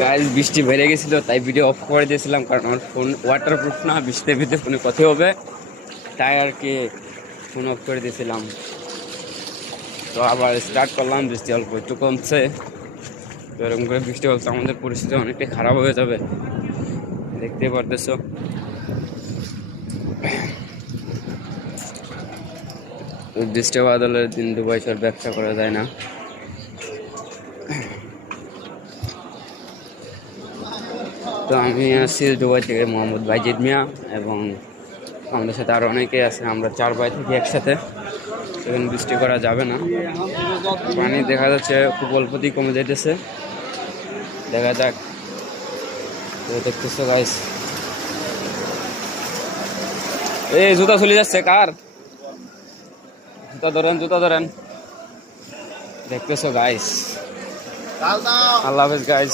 Guys বৃষ্টি বেড়ে গেছিল, তাই ভিডিও অফ করে দিয়েছিলাম, কারণ আমার ফোন ওয়াটারপ্রুফ না, বৃষ্টিতে ভিজে ফোনে ক্ষতি হবে, তাই আর কি ফোন অফ করে দিয়েছিলাম। তো আবার স্টার্ট করলাম, বৃষ্টি অল্প একটু কমছে। তো এরকম করে বৃষ্টি হচ্ছে, আমাদের পরিস্থিতি অনেকটাই খারাপ হয়ে যাবে, দেখতেই পারতেছো। বৃষ্টি বাদলের দিন দুবাই সর ব্যবসা করা যায় না। তো আমি আসছি দুবাই থেকে, মোহাম্মদ বাইজিদ মিয়া, এবং আমাদের সাথে আরও অনেকেই আছে। আমরা 4 ভাই থাকি একসাথে। সেখানে বৃষ্টি করা যাবে না, পানি দেখা যাচ্ছে খুব অল্পতেই কমে যাইতেছে, দেখা যাক। তো দেখতেছো গাইস, এই জুতা চলে যাচ্ছে কার, জুতা ধরেন, জুতা ধরেন। দেখতেছো গাইস, আল্লাহ হাফেজ গাইস।